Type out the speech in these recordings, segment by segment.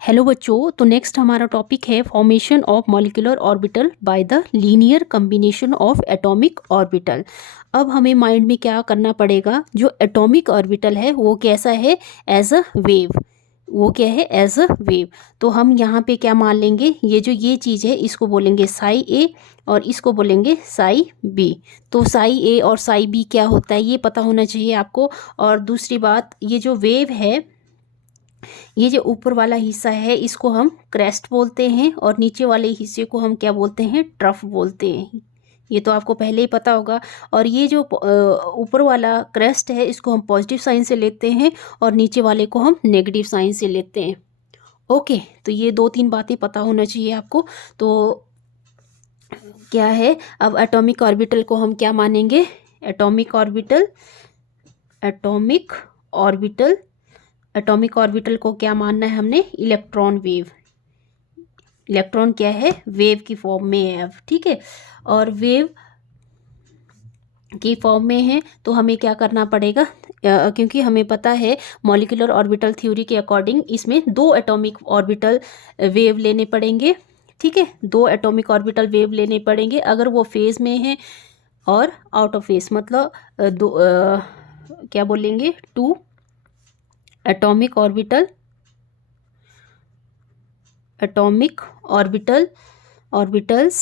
Hello बच्चों, तो next हमारा टॉपिक है formation of molecular orbital by the linear combination of atomic orbital. अब हमें माइंड में क्या करना पड़ेगा, जो एटॉमिक ऑर्बिटल है वो कैसा है, एज अ वेव। वो क्या है, एज अ वेव। तो हम यहाँ पे क्या मान लेंगे, ये चीज़ है इसको बोलेंगे साई ए और इसको बोलेंगे साई बी। तो साई ए और साई बी क्या होता है ये पता होना चाहिए आपको। और दूसरी बात, ये जो वेव है, ये जो ऊपर वाला हिस्सा है इसको हम क्रेस्ट बोलते हैं और नीचे वाले हिस्से को हम क्या बोलते हैं, ट्रफ बोलते हैं। ये तो आपको पहले ही पता होगा। और ये जो ऊपर वाला क्रेस्ट है इसको हम पॉजिटिव साइन से लेते हैं और नीचे वाले को हम नेगेटिव साइन से लेते हैं। ओके, तो ये दो तीन बातें पता होना चाहिए आपको। तो क्या है, अब एटॉमिक ऑर्बिटल को हम क्या मानेंगे, atomic orbital, atomic orbital, atomic orbital को क्या मानना है हमने, इलेक्ट्रॉन वेव। इलेक्ट्रॉन क्या है, वेव की फॉर्म में है अब, ठीक है। और वेव की फॉर्म में है तो हमें क्या करना पड़ेगा, क्योंकि हमें पता है मॉलिक्यूलर ऑर्बिटल थ्योरी के अकॉर्डिंग इसमें दो एटॉमिक ऑर्बिटल वेव लेने पड़ेंगे, ठीक है। दो एटॉमिक ऑर्बिटल वेव लेने पड़ेंगे अगर वो फेज में है और आउट ऑफ फेज, मतलब क्या बोलेंगे, two atomic orbital, atomic orbital, orbitals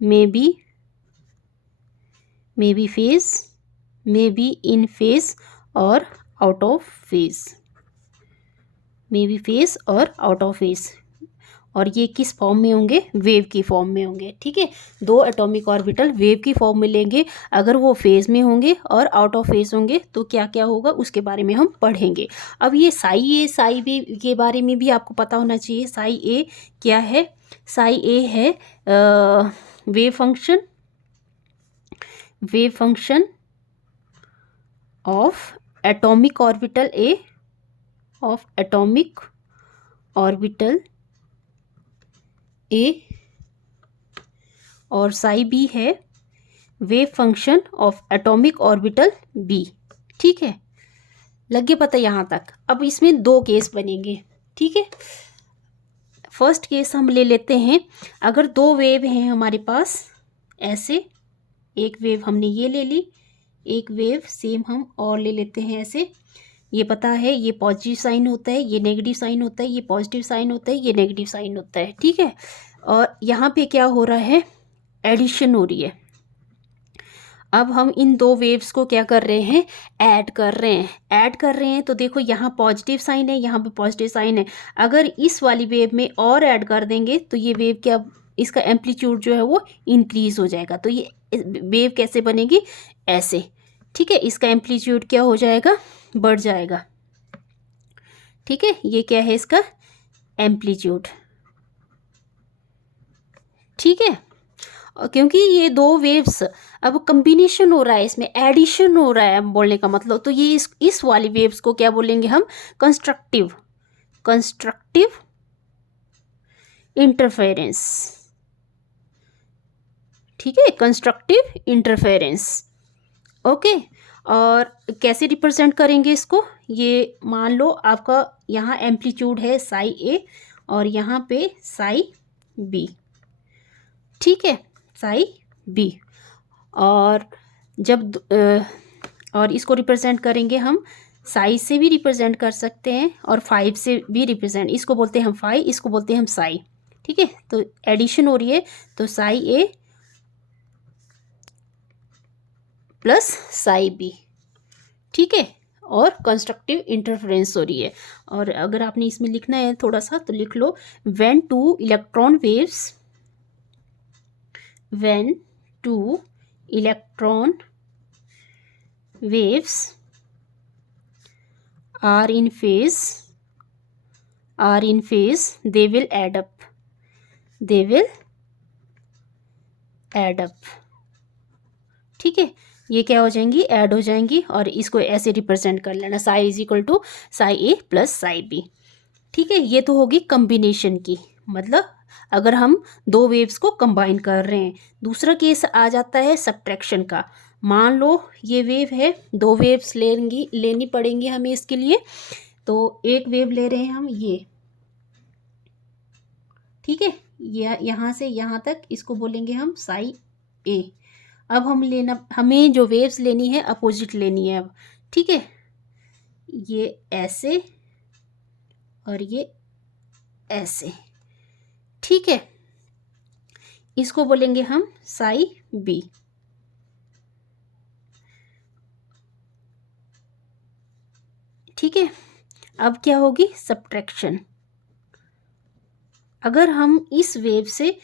may be phase, may be in phase और out of phase, may be phase और out of phase। और ये किस फॉर्म में होंगे, वेव की फॉर्म में होंगे, ठीक है। दो एटॉमिक ऑर्बिटल वेव की फॉर्म में लेंगे, अगर वो फेज में होंगे और आउट ऑफ फेज होंगे तो क्या क्या होगा उसके बारे में हम पढ़ेंगे। अब ये साई ए साई बी के बारे में भी आपको पता होना चाहिए। साई ए क्या है, साई ए है wave function, wave function of atomic orbital a, of atomic orbital a. और साई बी है wave function of atomic orbital b, ठीक है। लगे पता यहाँ तक। अब इसमें दो केस बनेंगे, ठीक है। फर्स्ट केस हम ले लेते हैं, अगर दो वेव हैं हमारे पास ऐसे, एक वेव हमने ये ले ली, एक वेव सेम हम और ले लेते हैं ऐसे। ये पता है ये पॉजिटिव साइन होता है, ये नेगेटिव साइन होता है, ये पॉजिटिव साइन होता है, ये नेगेटिव साइन होता है, ठीक है। और यहाँ पे क्या हो रहा है, एडिशन हो रही है। अब हम इन दो वेव्स को क्या कर रहे हैं, ऐड कर रहे हैं, ऐड कर रहे हैं। तो देखो यहाँ पॉजिटिव साइन है, यहाँ पे पॉजिटिव साइन है। अगर इस वाली वेव में और ऐड कर देंगे तो ये वेव क्या, इसका एम्पलीट्यूड जो है वो इंक्रीज हो जाएगा। तो ये वेव कैसे बनेगी, ऐसे, ठीक है। इसका एम्पलीट्यूड क्या हो जाएगा, बढ़ जाएगा, ठीक है। ये क्या है, इसका एम्पलीट्यूड, ठीक है। क्योंकि ये दो वेव्स अब कम्बिनेशन हो रहा है, इसमें एडिशन हो रहा है बोलने का मतलब। तो ये इस वाली वेव्स को क्या बोलेंगे हम, कंस्ट्रक्टिव, कंस्ट्रक्टिव इंटरफेरेंस, ठीक है, कंस्ट्रक्टिव इंटरफेरेंस। ओके, और कैसे रिप्रेजेंट करेंगे इसको, ये मान लो आपका यहाँ एम्पलीट्यूड है साई ए और यहाँ पे साई बी, ठीक है, साई बी। और जब और इसको रिप्रेजेंट करेंगे हम, साई से भी रिप्रेजेंट कर सकते हैं और फाइव से भी रिप्रेजेंट, इसको बोलते हैं हम फाई, इसको बोलते हैं हम साई, ठीक है। तो एडिशन हो रही है तो Sai a plus psi b, ठीक है। और कंस्ट्रक्टिव इंटरफेरेंस हो रही है। और अगर आपने इसमें लिखना है थोड़ा सा तो लिख लो, when two electron waves, when two electron waves are in phase, they will add up, they will add up, ठीक है। ये क्या हो जाएंगी, ऐड हो जाएंगी। और इसको ऐसे रिप्रेजेंट कर लेना, psi is equal to psi a plus psi b, ठीक है। ये तो होगी कम्बिनेशन की, मतलब अगर हम दो वेव्स को कंबाइन कर रहे हैं। दूसरा केस आ जाता है सब्ट्रैक्शन का। मान लो ये वेव है, दो वेव्स लेनी पड़ेंगी हमें इसके लिए। तो एक वेव ले रहे हैं हम ये, ठीक है, ये यहाँ से यहाँ तक, इसको बोलेंगे हम साई ए। अब हमें जो वेव्स लेनी है अपोजिट लेनी है अब, ठीक है, ये ऐसे और ये ऐसे, ठीक है, इसको बोलेंगे हम साई बी। ठीक है, अब क्या होगी, सब्ट्रैक्शन। अगर हम इस वेव से,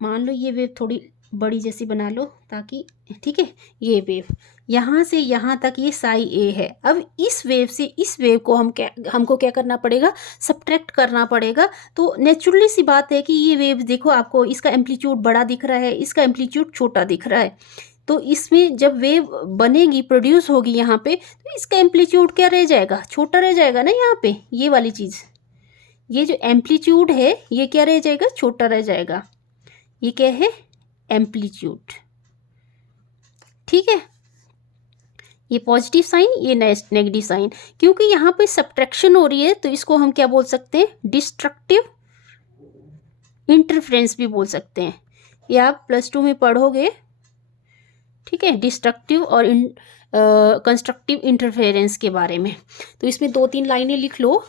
मान लो ये वेव थोड़ी बड़ी जैसी बना लो ताकि, ठीक है, ये वेव यहाँ से यहाँ तक ये साई ए है। अब इस वेव से इस वेव को हमको क्या करना पड़ेगा, सब्ट्रैक्ट करना पड़ेगा। तो नेचुरली सी बात है कि ये वेव देखो, आपको इसका एम्पलीट्यूड बड़ा दिख रहा है, इसका एम्पलीट्यूड छोटा दिख रहा है। तो इसमें जब वेव बनेगी, प्रोड्यूस होगी यहाँ पे, तो इसका एम्पलीट्यूड क्या रह जाएगा, छोटा रह जाएगा ना। यहाँ पे ये वाली चीज़, ये जो एम्पलीट्यूड है ये क्या रह जाएगा, छोटा रह जाएगा। ये क्या है, एम्पलीट्यूड, ठीक है। ये पॉजिटिव साइन, ये नेगेटिव साइन, क्योंकि यहाँ पे सब्ट्रैक्शन हो रही है तो इसको हम क्या बोल सकते हैं, डिस्ट्रक्टिव इंटरफेरेंस भी बोल सकते हैं। ये आप +2 में पढ़ोगे, ठीक है, डिस्ट्रक्टिव और कंस्ट्रक्टिव इंटरफेरेंस के बारे में। तो इसमें 2-3 लाइनें लिख लो।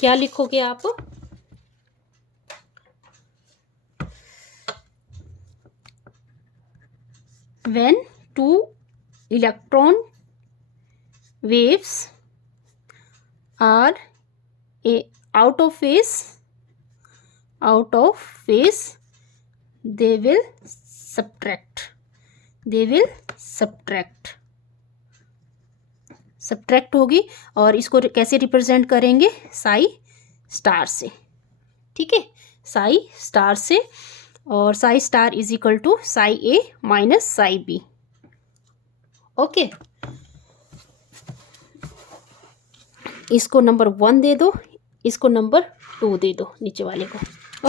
क्या लिखोगे आप, when two electron waves are out of phase, they will subtract होगी। और इसको कैसे रिप्रेजेंट करेंगे, साई स्टार से, ठीक है, साई स्टार से। और psi star is equal to psi a minus psi b. Okay, इसको नंबर 1 दे दो, इसको नंबर 2 दे दो, नीचे वाले को।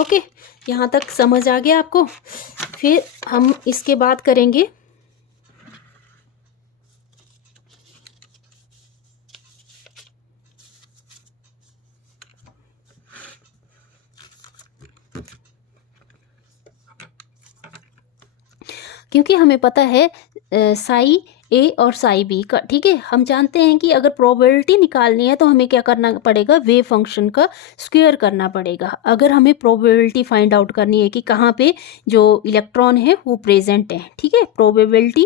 ओके, यहाँ तक समझ आ गया आपको। फिर हम इसके बाद करेंगे क्योंकि हमें पता है साई ए और साई बी का, ठीक है, हम जानते हैं कि अगर प्रोबेबिलिटी निकालनी है तो हमें क्या करना पड़ेगा, वेव फंक्शन का स्क्वायर करना पड़ेगा। अगर हमें प्रोबेबिलिटी फाइंड आउट करनी है कि कहाँ पे जो इलेक्ट्रॉन है वो प्रेजेंट है, ठीक है, प्रोबेबिलिटी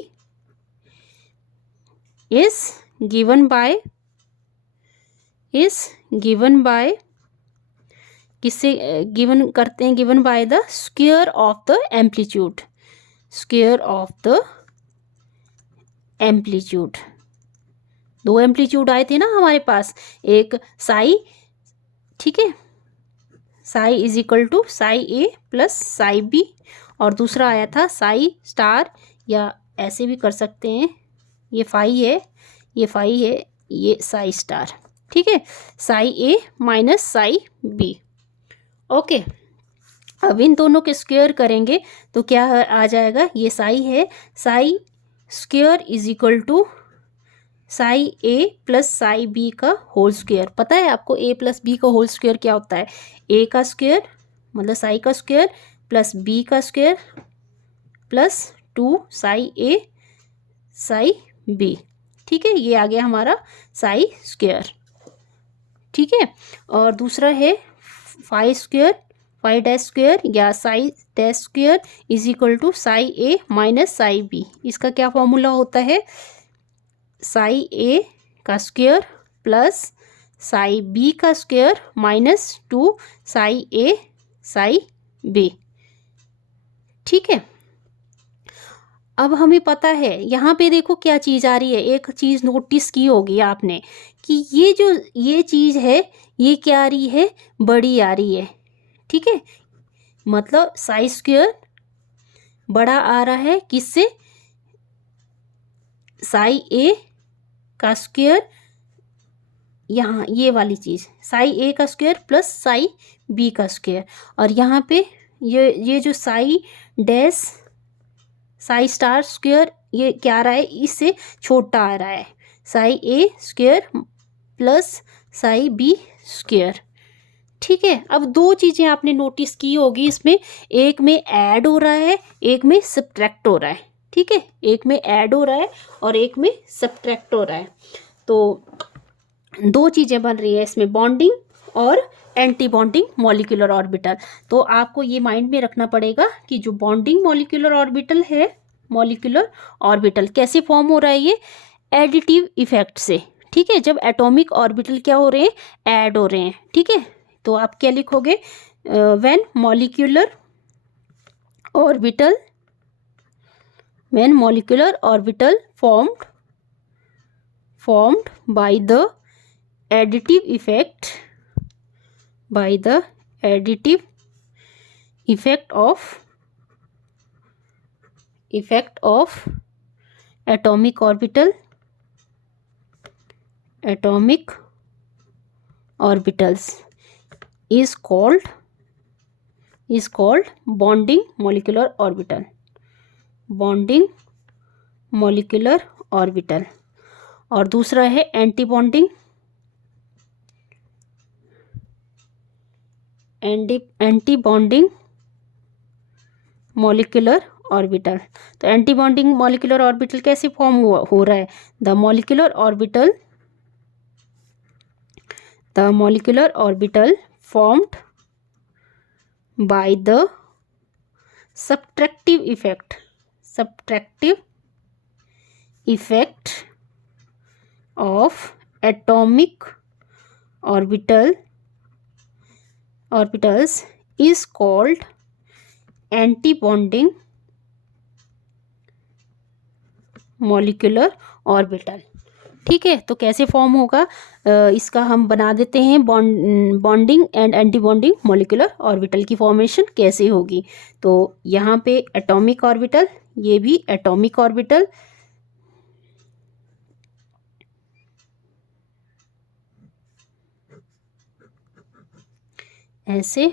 इज गिवन बाय किससे गिवन करते हैं, given by the square of the amplitude, दो एम्पलीट्यूड आए थे ना हमारे पास, एक साई, ठीक है, psi is equal to psi a plus psi b, और दूसरा आया था साई स्टार, या ऐसे भी कर सकते हैं, ये फाई है, ये साई स्टार, ठीक है, psi a minus psi b. Okay, अब इन दोनों के स्क्वायर करेंगे तो क्या आ जाएगा, ये साई है, psi square is equal to psi a plus psi b का होल स्क्वायर। पता है आपको ए प्लस बी का होल स्क्वायर क्या होता है, ए का स्क्वायर मतलब साई का स्क्वायर प्लस बी का square plus 2 psi a psi b, ठीक है, ये आ गया हमारा साई स्क्वायर, ठीक है। और दूसरा है फाई डैश स्क्वायर या psi dash square is equal to psi a minus psi b. इसका क्या फॉर्मूला होता है, साई ए का स्क्वायर प्लस साई बी का square minus 2 psi a psi b, ठीक है। अब हमें पता है यहाँ पे देखो क्या चीज़ आ रही है, एक चीज़ नोटिस की होगी आपने कि ये चीज़ है, ये क्या आ रही है, बड़ी आ रही है, ठीक है, मतलब साई स्क्वायर बड़ा आ रहा है किससे, साई ए का स्क्वायर, यहाँ ये वाली चीज़ साई ए का स्क्वायर प्लस साई बी का स्क्वायर, और यहाँ पे ये जो Sai dash Sai star square ये क्या आ रहा है, इससे छोटा आ रहा है, psi a square plus psi b square. ठीक है, अब दो चीज़ें आपने नोटिस की होगी इसमें, एक में ऐड हो रहा है, एक में सब्ट्रैक्ट हो रहा है। ठीक है, एक में ऐड हो रहा है और एक में सब्ट्रैक्ट हो रहा है। तो दो चीज़ें बन रही है इसमें, बॉन्डिंग और एंटी बॉन्डिंग मॉलिक्यूलर ऑर्बिटल। तो आपको ये माइंड में रखना पड़ेगा कि जो बॉन्डिंग मॉलिक्यूलर ऑर्बिटल है, मॉलिक्यूलर ऑर्बिटल कैसे फॉर्म हो रहा है, ये एडिटिव इफेक्ट से। ठीक है, जब एटॉमिक ऑर्बिटल क्या हो रहे हैं, ऐड हो रहे हैं। ठीक है, तो आप क्या लिखोगे, when molecular orbital formed by the additive effect of atomic orbitals is called bonding molecular orbital। और दूसरा है एंटी बॉन्डिंग मॉलिक्यूलर ऑर्बिटल। तो एंटी बॉन्डिंग मॉलिक्यूलर ऑर्बिटल कैसे फॉर्म हो रहा है, the molecular orbital formed by the subtractive effect of atomic orbitals is called anti-bonding molecular orbital। ठीक है, तो कैसे फॉर्म होगा इसका हम बना देते हैं, bonding and anti bonding molecular orbital की फॉर्मेशन कैसे होगी। तो यहाँ पे एटॉमिक ऑर्बिटल, ये भी एटॉमिक ऑर्बिटल, ऐसे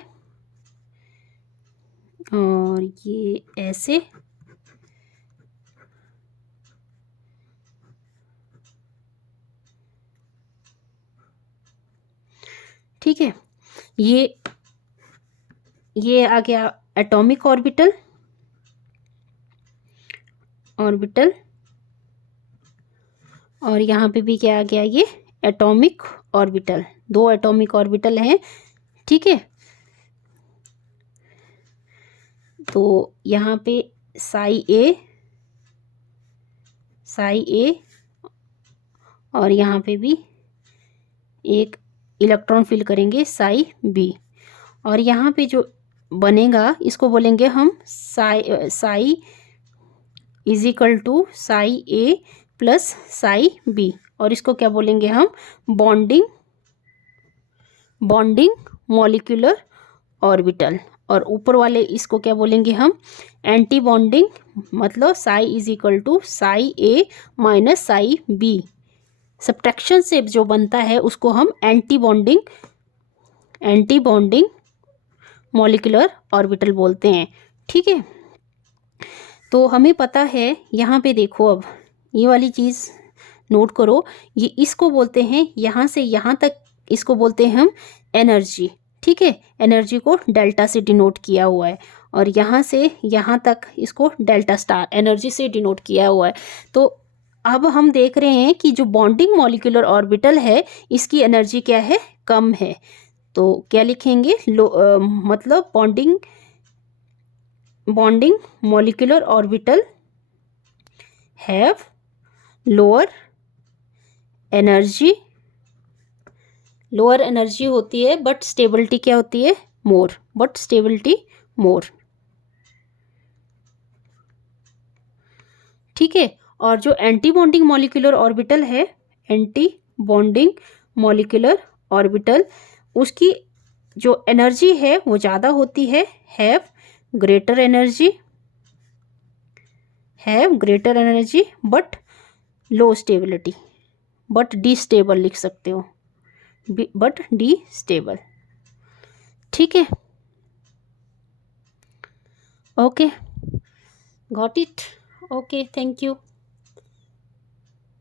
और ये ऐसे। ठीक है, ये आ गया एटॉमिक ऑर्बिटल और यहाँ पे भी क्या आ गया, ये एटॉमिक ऑर्बिटल। दो एटॉमिक ऑर्बिटल हैं। ठीक है, तो यहाँ पे साई ए और यहाँ पे भी एक इलेक्ट्रॉन फिल करेंगे साई बी, और यहाँ पे जो बनेगा इसको बोलेंगे हम psi is equal to psi a plus psi b, और इसको क्या बोलेंगे हम, बॉन्डिंग मॉलिक्यूलर ऑर्बिटल। और ऊपर वाले इसको क्या बोलेंगे हम, एंटी बॉन्डिंग, मतलब psi is equal to psi a minus psi b. Subtraction से जो बनता है उसको हम एंटी बॉन्डिंग मॉलिक्यूलर ऑर्बिटल बोलते हैं। ठीक है, तो हमें पता है, यहाँ पे देखो, अब ये वाली चीज़ नोट करो, ये इसको बोलते हैं, यहाँ से यहाँ तक इसको बोलते हैं हम एनर्जी। ठीक है, एनर्जी को डेल्टा से डिनोट किया हुआ है, और यहाँ से यहाँ तक इसको डेल्टा स्टार एनर्जी से डिनोट किया हुआ है। तो अब हम देख रहे हैं कि जो बॉन्डिंग मॉलिक्यूलर ऑर्बिटल है, इसकी एनर्जी क्या है, कम है। तो क्या लिखेंगे, मतलब bonding molecular orbital have lower energy होती है, बट स्टेबिलिटी क्या होती है, मोर। ठीक है, और जो एंटी बॉन्डिंग मॉलिक्यूलर ऑर्बिटल है, उसकी जो एनर्जी है वो ज़्यादा होती है, have greater energy but low stability, but D stable लिख सकते हो, बट डी स्टेबल। ठीक है, okay, got it, okay, thank you.